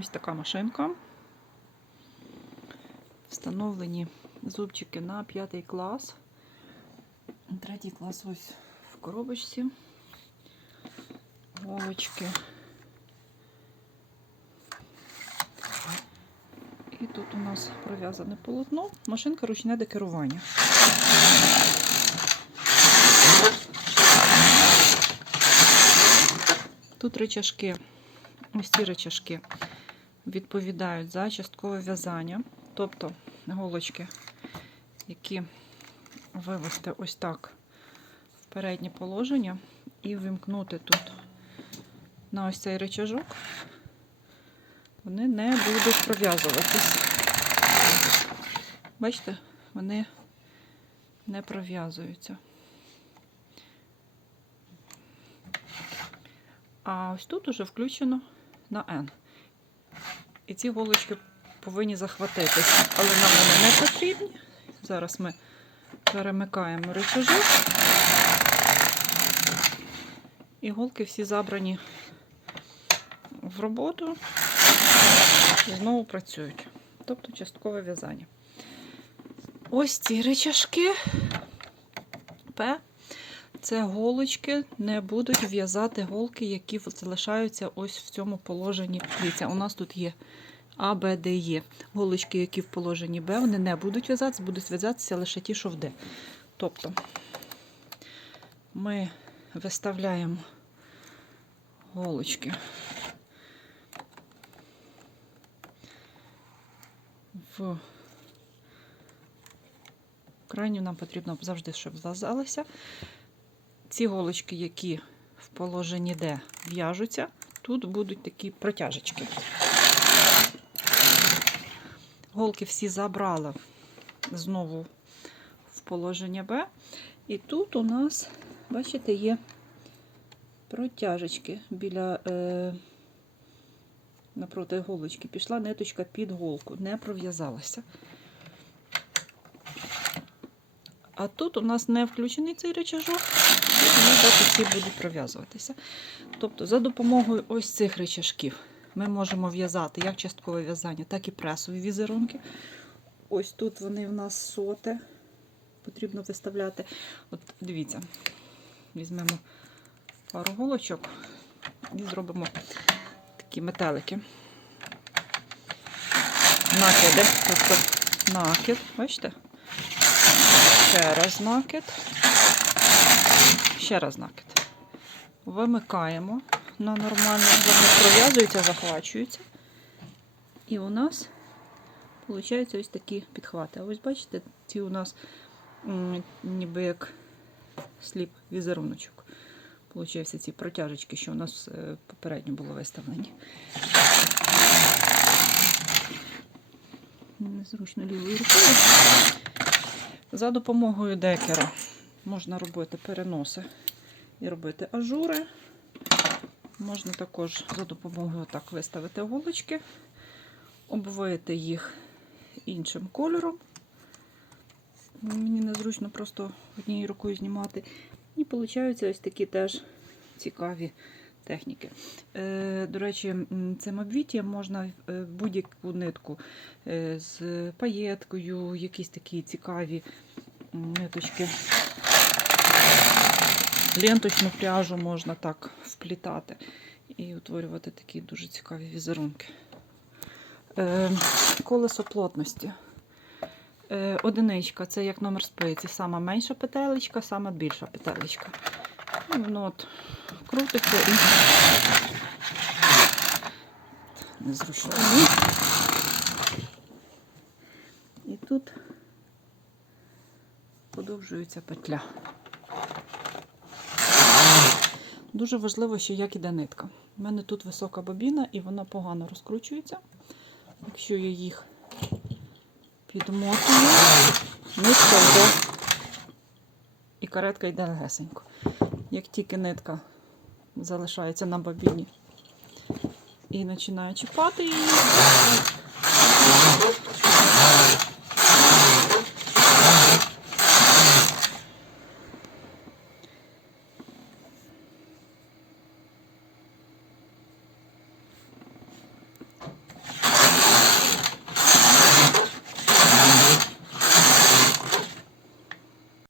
Ось така машинка. Встановлені зубчики на п'ятий клас. Третій клас ось в коробочці. Голочки. І тут у нас пров'язане полотно. Машинка ручне до керування. Тут речашки, ось ці речашки відповідають за часткове в'язання, тобто голочки, які вивести ось так в переднє положення і вимкнути тут на ось цей речажок, вони не будуть пров'язуватись. Бачите, вони не пров'язуються. А ось тут уже включено на N. І ці голочки повинні захватитися, але нам вони не потрібні. Зараз ми перемикаємо рычажок. І голки всі забрані в роботу і знову працюють. Тобто часткове в'язання. Ось ці речашки П. Це голочки не будуть в'язати голки, які залишаються ось в цьому положенні. Дивіться, у нас тут є А, Б, Д, Є. Голочки, які в положенні Б, вони не будуть в'язатися, будуть в'язатися лише ті, що в Д. Тобто ми виставляємо голочки в крайню нам потрібно завжди, щоб в'язалися. Ці голочки, які в положенні Д в'яжуться, тут будуть такі протяжечки. Голки всі забрала знову в положення Б. І тут у нас, бачите, є протяжечки біля е, напроти голочки. Пішла ниточка під голку, не пров'язалася. А тут у нас не включений цей речажок, і вони так всі будуть пров'язуватися. Тобто, за допомогою ось цих речашків ми можемо в'язати як часткове в'язання, так і пресові візерунки. Ось тут вони в нас соте. Потрібно виставляти. От дивіться, візьмемо пару голочок і зробимо такі метелики. Накиди. Тобто накид, бачите? Ще раз накид. Ще раз накид. Вимикаємо на нормально, вони пров'язуються, захвачуються. І у нас виходить ось такі підхвати. А ось бачите, ці у нас ніби як сліп візеруночок. Получаються ці протяжечки, що у нас е, попередньо було виставлені. Незручно лівою рукою. За допомогою декера можна робити переноси і робити ажури. Можна також за допомогою так виставити голочки, обвити їх іншим кольором. Мені незручно просто однією рукою знімати. І получаються ось такі теж цікаві техніки. Е, До речі, цим обвіттям можна е, будь-яку нитку е, з паєткою, якісь такі цікаві ниточки. Ленточну пряжу можна так вплітати і утворювати такі дуже цікаві візерунки. Колесо плотності. Одиничка це як номер спиці, сама менша петелечка, сама більша петелечка. Воно от крутиться і незручно. І тут подовжується петля. Дуже важливо, ще як іде нитка. У мене тут висока бобіна і вона погано розкручується. Якщо я їх підмотую, нитка йде і каретка йде легесенько. Як тільки нитка залишається на бобіні. І починає чіпати її,